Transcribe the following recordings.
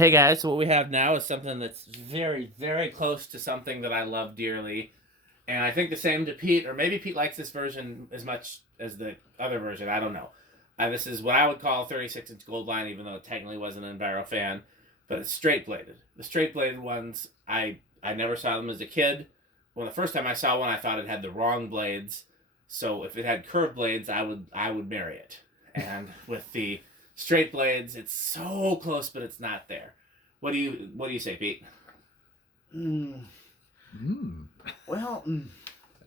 Hey guys, so what we have now is something that's very, very close to something that I love dearly. And I think the same to Pete, or maybe Pete likes this version as much as the other version. I don't know. This is what I would call a 36-inch gold line, even though it technically wasn't an envirofan. But it's straight bladed. The straight bladed ones, I never saw them as a kid. Well, the first time I saw one, I thought it had the wrong blades. So if it had curved blades, I would marry it. And with the straight blades, it's so close, but it's not there. What do you say, Pete? Well,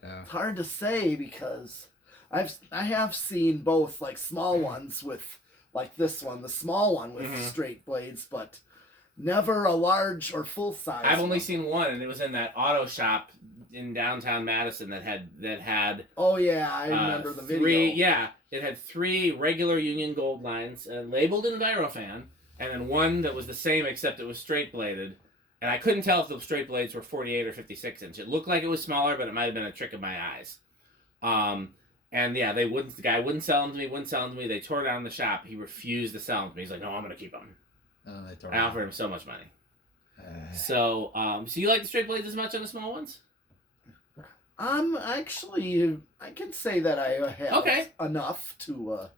it's hard to say because I have seen both, like small ones with like this one, the small one with straight blades, but never a large or full size. I've only seen one, and it was in that auto shop in downtown Madison that had. Oh yeah, I remember the video. It had 3 regular Union Gold lines labeled envirofan, and then one that was the same except it was straight bladed. And I couldn't tell if the straight blades were 48 or 56 inch. It looked like it was smaller, but it might have been a trick of my eyes. And yeah, the guy wouldn't sell them to me. They tore down the shop. He refused to sell them to me. He's like, no, I'm going to keep them. I offered him so much money. So you like the straight blades as much on the small ones? Actually, I can say that I have enough to.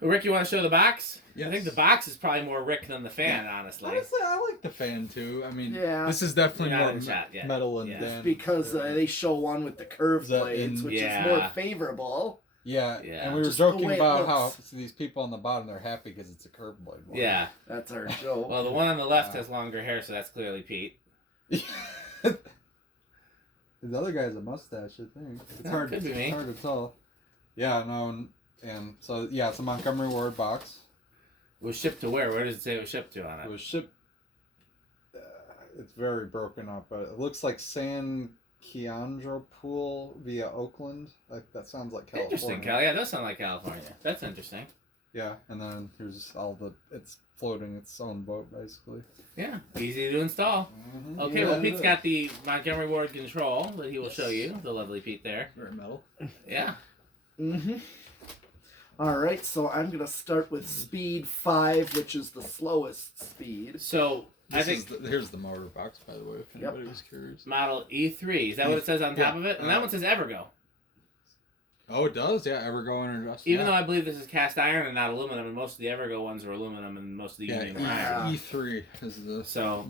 Rick, you want to show the box? Yes. I think the box is probably more Rick than the fan, honestly. Honestly, I like the fan too. I mean, this is definitely more metal than because they show one with the curved blades, which is more favorable. Yeah, and we were joking about how these people on the bottom, they're happy because it's a curved blade one. Yeah. That's our joke. Well, the one on the left has longer hair, so that's clearly Pete. The other guy has a mustache, I think. It's hard to tell. Yeah, no, and so, yeah, it's a Montgomery Ward box. It was shipped to where? Where does it say it was shipped to on it? It was shipped... it's very broken up, but it looks like San Keandro Pool via Oakland. That sounds like California. Interesting, Cal. Yeah, it does sound like California. That's interesting. Yeah, and then here's it's floating its own boat, basically. Yeah, easy to install. Okay, well, Pete's got the Montgomery Ward control that he will show you. The lovely Pete there. Very metal. Yeah. All right, so I'm going to start with speed 5, which is the slowest speed. So, here's the motor box, by the way, if anybody was curious. Model E3. Is that what it says on top of it? And that one says Evergo. Oh, it does? Yeah, Evergo Interest. Even though I believe this is cast iron and not aluminum, and most of the Evergo ones are aluminum, and most of the Union are iron. E3 is the... So,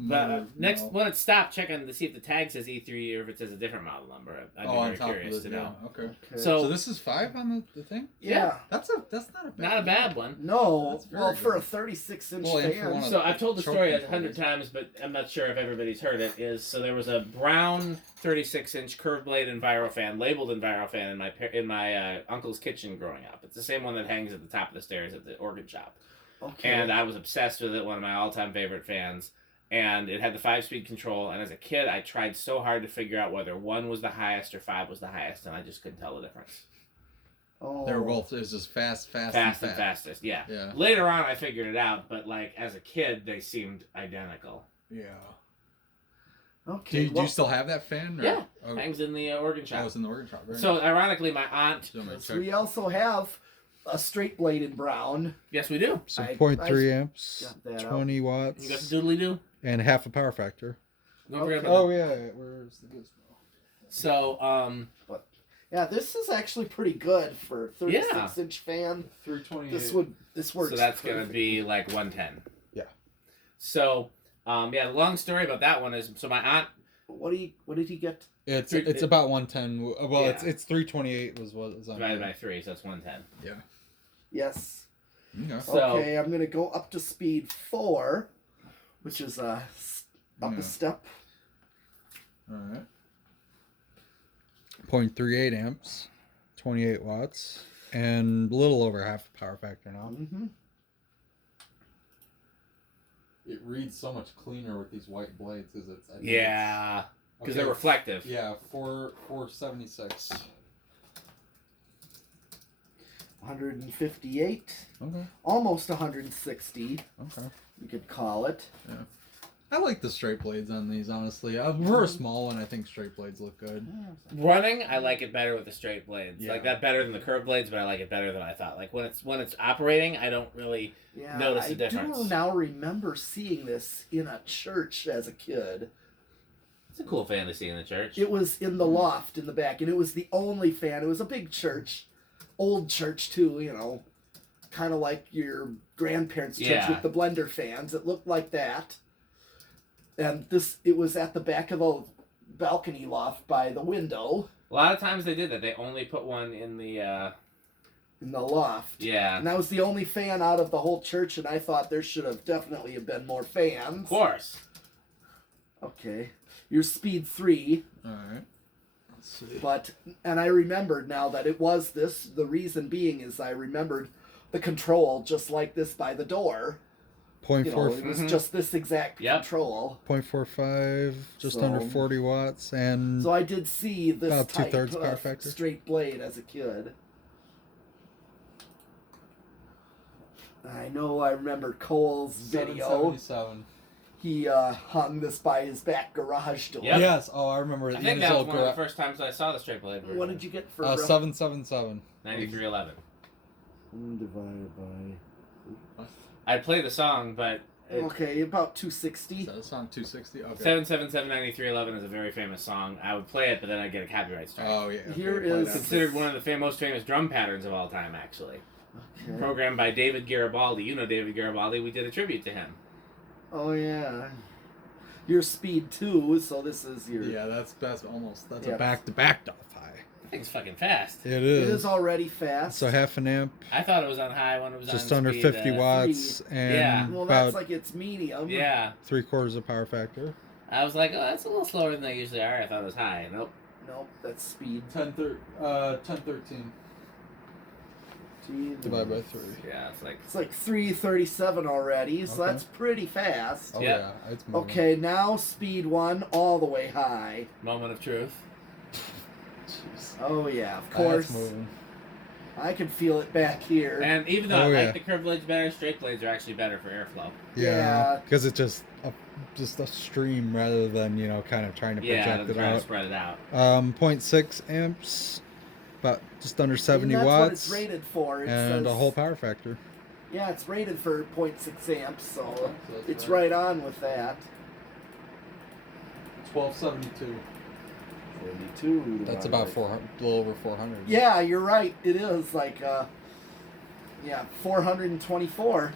next, when it's stopped, check on to see if the tag says E3 or if it says a different model number. I'd be very curious to know. Okay. So this is 5 on the thing? Yeah. That's not a bad Not a bad one. No. Well, for a 36-inch fan. So I've told the story 100 times, but I'm not sure if everybody's heard it. So there was a brown 36-inch curved blade envirofan, labeled envirofan in my uncle's kitchen growing up. It's the same one that hangs at the top of the stairs at the organ shop. Okay. And I was obsessed with it, one of my all-time favorite fans. And it had the 5-speed control, and as a kid, I tried so hard to figure out whether 1 was the highest or 5 was the highest, and I just couldn't tell the difference. Oh. They were both, it was just fast and fastest, yeah. Later on, I figured it out, but like as a kid, they seemed identical. Yeah. Okay. Do you still have that fan? Or? Yeah. Hangs in the organ shop. Oh, it's in the organ shop. So, ironically, my aunt... We also have a straight blade in brown. Yes, we do. So 0.3 amps, 20 watts. You got the doodly-doo? And half a power factor. Don't forget about that. Where's the gizmo? So, yeah, this is actually pretty good for a 36-inch fan. 328. This works. So that's going to be like 110. Yeah. So... the long story about that one is, so my aunt... What did he get? It's about 110. Well, it's 328 was what was on. Divided by 3, so that's 110. Yeah. Yes. Okay. So, okay, I'm going to go up to speed 4, which is up a step. All right. 0.38 amps, 28 watts, and a little over half a power factor now. It reads so much cleaner with these white blades because because they're reflective. Yeah, 476. 158. Okay. Almost 160. Okay. You could call it. Yeah. I like the straight blades on these, honestly. For a small one, I think straight blades look good. Running, I like it better with the straight blades. Yeah. Like that better than the curved blades, but I like it better than I thought. Like when it's operating, I don't really notice the difference. I do now remember seeing this in a church as a kid. It's a cool fan to see in the church. It was in the loft in the back, and it was the only fan. It was a big church, old church too, you know, kind of like your grandparents' church with the blender fans. It looked like that. And it was at the back of the balcony loft by the window. A lot of times they did that. They only put one in the loft. Yeah. And that was the only fan out of the whole church, and I thought there should have definitely been more fans. Of course. Okay. Your speed 3. Alright. Let's see. And I remembered now that it was this. The reason being is I remembered the control just like this by the door. 0.4. It was just this exact control. 0.45, just under 40 watts, and so I did see this about type 2/3 power of factor. straight blade as a kid. I know. I remember Cole's video. 777. He hung this by his back garage door. Yep. Yes. Oh, I remember. I think that was one of the first times I saw the straight blade version. What did you get for 777? 9311. Divided by. I play the song, but Okay, about 260. So the song 260. Okay. 777-9311 is a very famous song. I would play it, but then I'd get a copyright strike. Oh yeah. Here play is- that. Considered one of the most famous drum patterns of all time, actually. Okay. Programmed by David Garibaldi. You know David Garibaldi. We did a tribute to him. Oh yeah. Your speed 2, so this is your. Yeah, that's almost Yeah. a back-to-back off high. That thing's fucking fast. It It is. is already fast. So half an amp, I thought it was on high when it was just on under speed, 50 watts, and Yeah. Well, that's about like its medium. Yeah. 3/4 of power factor. I was like, oh, that's a little slower than they usually are. I thought it was high. Nope. Nope, that's speed. 1013 divided by 3. Yeah, it's like... It's like 337 already, so Okay. that's pretty fast. Oh Yeah. yeah, it's moving. Okay, now speed 1 all the way high. Moment of truth. Jeez. Oh yeah, of That's course. moving. I can feel it back here. And even though Oh, I yeah. like the curved blades better, straight blades are actually better for airflow. Yeah, Yeah. because it's just a stream rather than kind of trying to Yeah, project than it trying to out. spread it out. 0.6 amps, about just under 70 and that's watts, what it's rated for. It and says, a whole power factor. Yeah, it's rated for 0.6 amps, so that's it's right on with that. 1272. 42. That's about 400, a little over 400. Yeah, you're right. It is like, 424.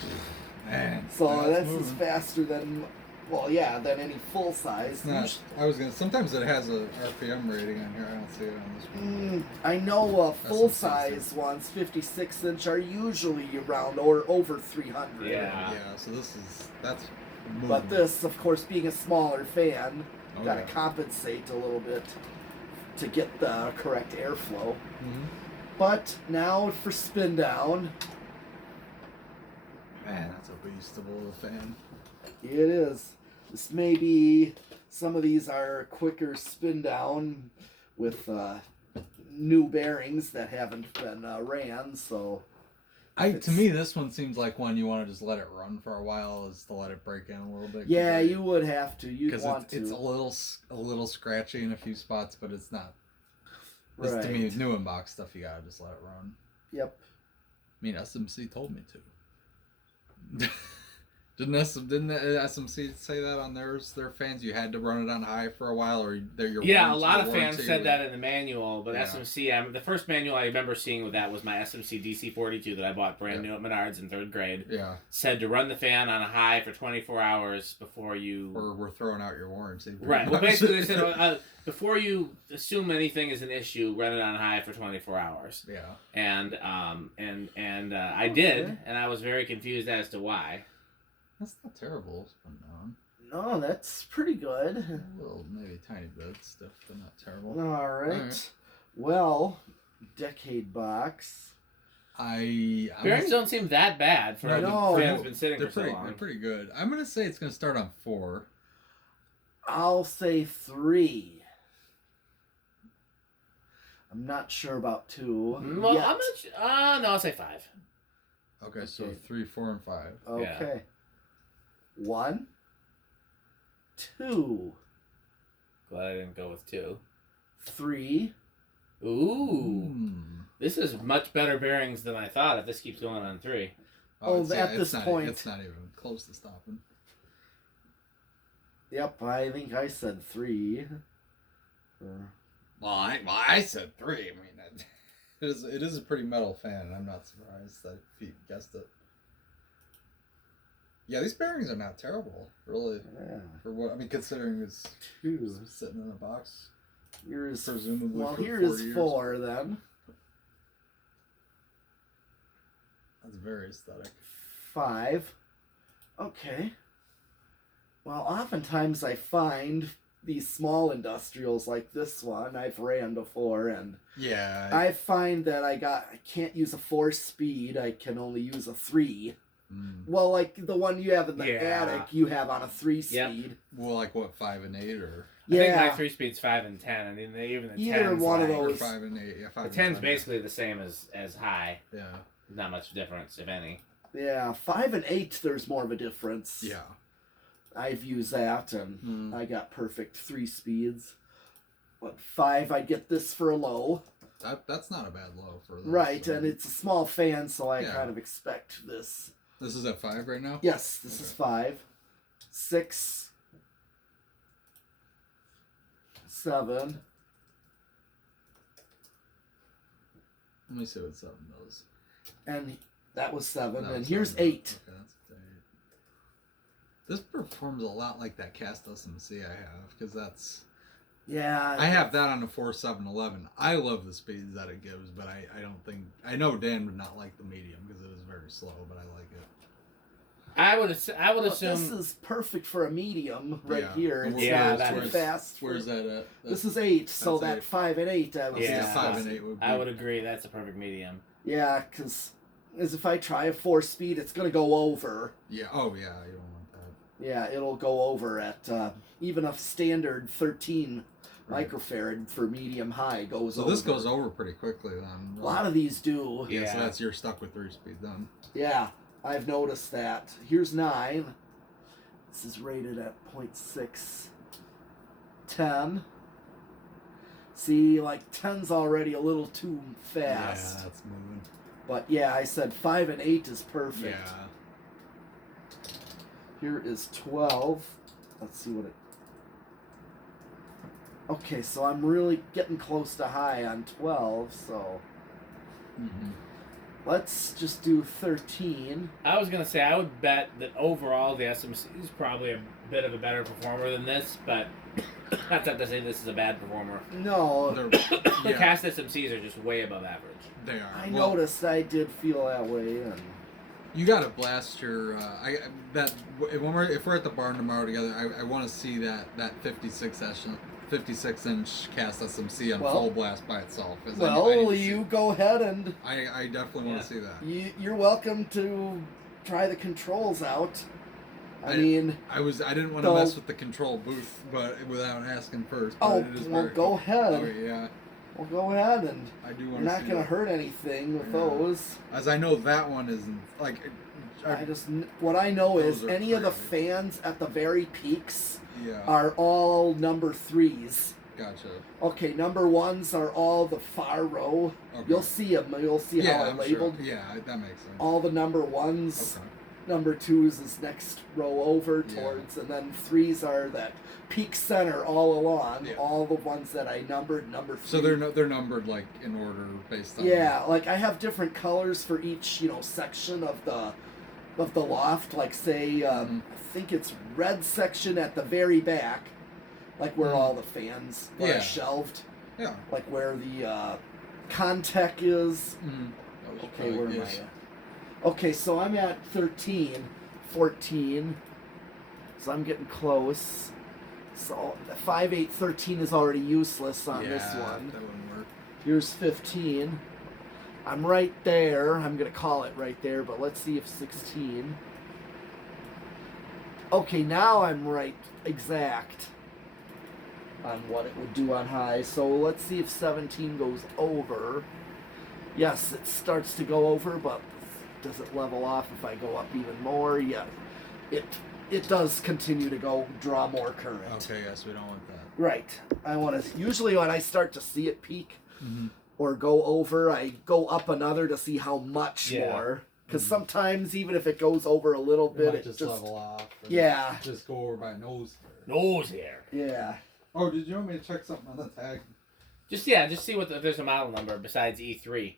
Man. So that's moving. is faster than, than any full size. It's not. I was gonna. Sometimes it has a RPM rating on here. I don't see it on this one. I know full That's size ones, 56-inch, are usually around or over 300. Yeah. Yeah. So that's. Moving. But this, of course, being a smaller fan, Oh, got to yeah. compensate a little bit to get the correct airflow. Mhm. But now for spin down, Man, that's a beast of a little fan. it is. This may be, some of these are quicker spin down with new bearings that haven't been ran, so To me, this one seems like one you want to just let it run for a while, is to let it break in a little bit. yeah, you would have to. You'd Because want to. it's a little scratchy in a few spots, but it's not. This, right. To me, new inbox stuff, you gotta just let it run. Yep. I mean, SMC told me to. Didn't SMC say that on their fans? You had to run it on high for a while, or Yeah, a lot of fans said that in the manual, but Yeah. SMC, the first manual I remember seeing with that was my SMC DC42 that I bought brand new at Menards in 3rd grade. Yeah. Said to run the fan on a high for 24 hours before you... Or we're throwing out your warranty. Right. Well, basically, they said before you assume anything is an issue, run it on high for 24 hours. Yeah. And I did, and I was very confused as to why. That's not terrible. No, that's pretty good. A little, maybe a tiny bit stiff, but not terrible. All right. Alright. Well, decade box. Bearings don't seem that bad for No. a fan that's been sitting They're for so pretty. long. They're pretty good. I'm gonna say it's gonna start on 4. I'll say 3. I'm not sure about 2. Well, yet. how much? No, I'll say 5. Okay, so Okay. 3, 4, and 5. Okay. 1. 2, Glad I didn't go with 2. 3. Ooh. This is much better bearings than I thought if this keeps going on 3. Oh, it's- at this point. It's not even close to stopping. Yep, I think I said 3. Well, I said 3. I mean, it is a pretty metal fan, and I'm not surprised that you guessed it. Yeah, these bearings are not terrible, really. Yeah. For what I mean, considering it's 2. sitting in a box, Here's presumably. well, for here 40 is years. 4 then. That's very aesthetic. 5. Okay. Well, oftentimes I find these small industrials like this one I've ran before, and Yeah. I find that I can't use a 4-speed. I can only use a 3. Well, like the one you have in the attic, you have on a 3-speed. Well, like what, 5 and 8, or I think my 3-speed's 5 and 10. I mean, even the 10's Either one of like, those. 5 and 8. Yeah, 5 The and 10's 10, basically the same as high. Yeah. Not much difference, if any. Yeah, 5 and 8, there's more of a difference. Yeah. I've used that, and I got perfect 3 speeds. But 5, I'd get this for a low. That's not a bad low for this. Right, so. and it's a small fan, so I Yeah. kind of expect this. This is at 5 right now? Yes, this is 5. 6. 7. Let me see what 7 does. And that was 7. That And was here's 7. 8. Okay, that's 8. This performs a lot like that cast SMC I have, because that's... Yeah. I have that on the 4711. I love the speeds that it gives, but I don't think... I know Dan would not like the medium, because it is very slow, but I like it. I would Well, assume this is perfect for a medium right Yeah. here. And It's Yeah, not too where's- fast. Where's that at? This is 8, so that's that 8. 5 and 8, I was Yeah, just 5 and 8 would be... I would agree. That's a perfect medium. Yeah, because as if I try a 4-speed, it's going to go over. Yeah, oh yeah, you don't want that. Yeah, it'll go over at even a standard 13 Right. microfarad for medium high goes So over. this goes over pretty quickly then. A lot of these do. Yeah, so Yeah. that's you're stuck with 3-speed then. Yeah, I've noticed that. Here's 9. This is rated at 0.6. 10. See, like 10's already a little too fast. Yeah, that's moving. But yeah, I said 5 and 8 is perfect. Yeah. Here is 12. Let's see what it... Okay, so I'm really getting close to high on 12, so... Mm-hmm. Let's just do 13. I was gonna say I would bet that overall the SMC is probably a bit of a better performer than this, but that's not to say this is a bad performer. No, The Yeah, cast SMCs are just way above average. they are. I Well, noticed I did feel that way, and... You gotta blast your. If we're at the barn tomorrow together, I want to see that 56-inch cast SMC on Well- full blast by itself. 'cause I Well, need to see you it. go ahead and... I definitely want to see that. You're welcome to try the controls out. I I mean... I didn't want to So- mess with the control booth, but without asking first. But Oh, it is well, very go cool. ahead. Oh yeah, Well, go ahead, and I do you're want to. not going to hurt anything with Yeah. those. As I know, that one isn't like. What I know is Those are any of the crazy. fans at the very peaks Yeah. are all number 3s. Gotcha. Okay, number 1s are all the far row. Okay. You'll see them. You'll see how I I'm labeled Sure. Yeah, that makes sense. all the number 1s. Okay. Number 2s is next row over Yeah. towards, and then 3s are that peak center all along. Yeah. All the ones that I numbered, number 3. So they're numbered like in order based on. Yeah, like I have different colors for each, section of the loft. Like say, I think it's red section at the very back, like where Mhm. all the fans are Yeah. shelved, Yeah. like where the Contec is. Mm-hmm. Okay, where am I at? Okay, so I'm at 13, 14, so I'm getting close. So 5, 8, 13 is already useless on this one. That wouldn't work. Here's 15. I'm right there. I'm going to call it right there, but let's see if 16. Okay, now I'm right exact on what it would do on high. So let's see if 17 goes over. Yes, it starts to go over, but does it level off if I go up even more? Yeah. It it does continue to draw more current. Okay, yes, we don't want that. Right. I want to. Usually, when I start to see it peak Mm-hmm. or go over, I go up another to see how much Yeah. more. Because sometimes, even if it goes over a little It bit, might it just just level off. and Yeah. Just go over my nose. Nose hair. yeah. Oh, did you want me to check something on the tag? Just see if there's a model number besides E3.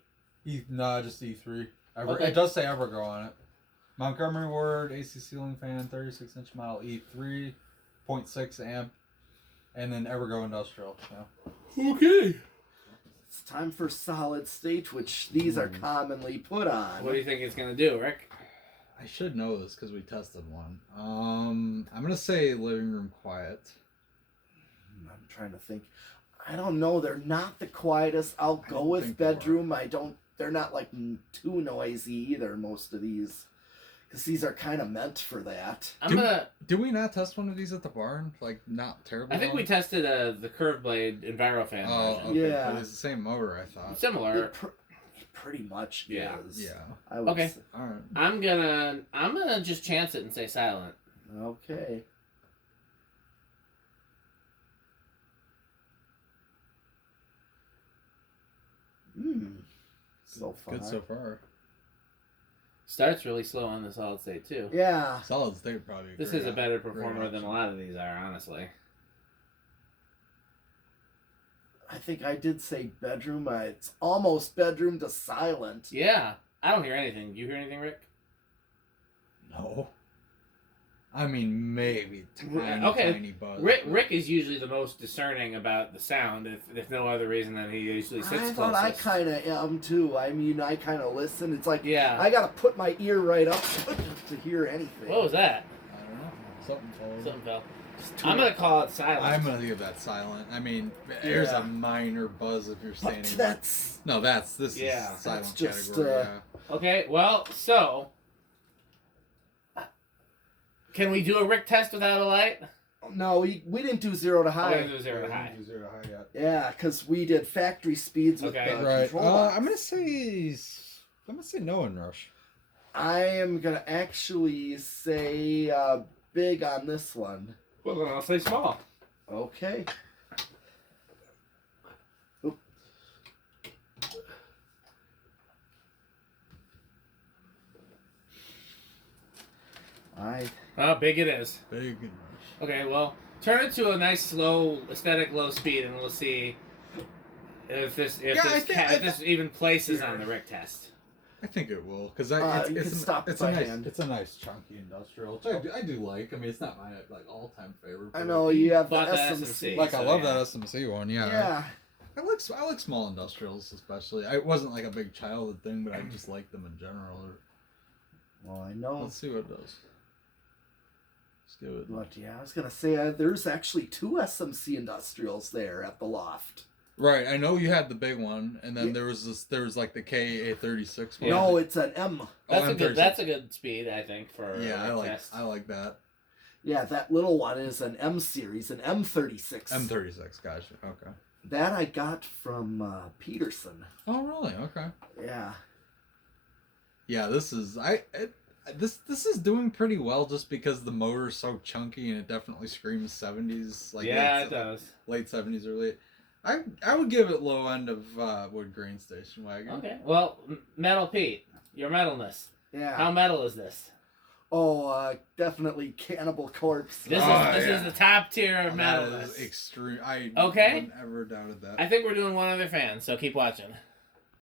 No, just E3. Okay. It does say Evergo on it. Montgomery Ward AC ceiling fan, 36-inch model E3, 0.6 amp, and then Evergo Industrial. Yeah. Okay. It's time for solid state, which these are commonly put on. What do you think it's gonna do, Rick? I should know this because we tested one. I'm gonna say living room quiet. I'm trying to think. I don't know. They're not the quietest. I'll go with think they are. bedroom. They're not like too noisy either. Most of these, because these are kind of meant for that. Did we not test one of these at the barn? Like not terrible. I think we tested the curved blade envirofan Oh, version. okay. Yeah. But it's the same motor, I thought. Similar. It pretty much Yeah. is. Yeah. I would Okay. say. All right. I'm gonna just chance it and say silent. Okay. So far. Good so far. Starts really slow on the solid state too. Yeah. Solid state probably. This is a better performer than a lot of these are, honestly. I think I did say bedroom. It's almost bedroom to silent. Yeah. I don't hear anything. You hear anything, Rick? No. I mean, maybe tiny buzz. Rick is usually the most discerning about the sound, if no other reason than he usually sits I closest. thought I kind of am too. I mean, I kind of listen. It's like Yeah. I gotta put my ear right up to hear anything. What was that? I don't know. Something told. Something fell. Just too I'm gonna call it silent. I'm gonna leave that silent. I mean, there's Yeah. a minor buzz if you're But standing. that's No, this Yeah, is silent that's just, category. Okay, well, so can we do a Rick test without a light? no. We didn't do 0 to I'm high. gonna do zero to high. Do 0 to high yet. Yeah, because we did factory speeds with Okay. the Right. control box. I'm gonna say no in rush. I am gonna actually say big on this one. Well, then I'll say small. Okay. Oop. Big it is. Big in rush. Okay, well, turn it to a nice slow, aesthetic low speed, and we'll see if this even places on the Rick test. I think it will because you can stop it's by a nice hand. It's a nice chunky industrial, which I do like. I mean, it's not my all-time favorite. I but know you have the Bought the SMC. SMC. I So, love yeah. that SMC one. Yeah. Yeah. I like small industrials especially. I wasn't like a big childhood thing, but I just like them in general. Well, I know. Let's see what it does. Let's give it. But yeah, I was gonna say there's actually 2 SMC industrials there at the loft. Right, I know you had the big one, and then Yeah. there was like the KA36 one. Yeah. No, it's an M. That's a good speed, I think, for Yeah, a Rick test. I like that. Yeah, that little one is an M series, an M36. M36, gotcha. Okay. That I got from Peterson. Oh, really? Okay. Yeah. Yeah, this is this is doing pretty well just because the motor's so chunky and it definitely screams 70s. Like Yeah, it does. Late 70s or late. I would give it low end of Wood Grain Station Wagon. Okay. Well, Metal Pete, your metalness. Yeah. How metal is this? Definitely Cannibal Corpse. This is the top tier of That metalness. is extreme. I Okay. wouldn't ever doubted that. I think we're doing one other fan, so keep watching.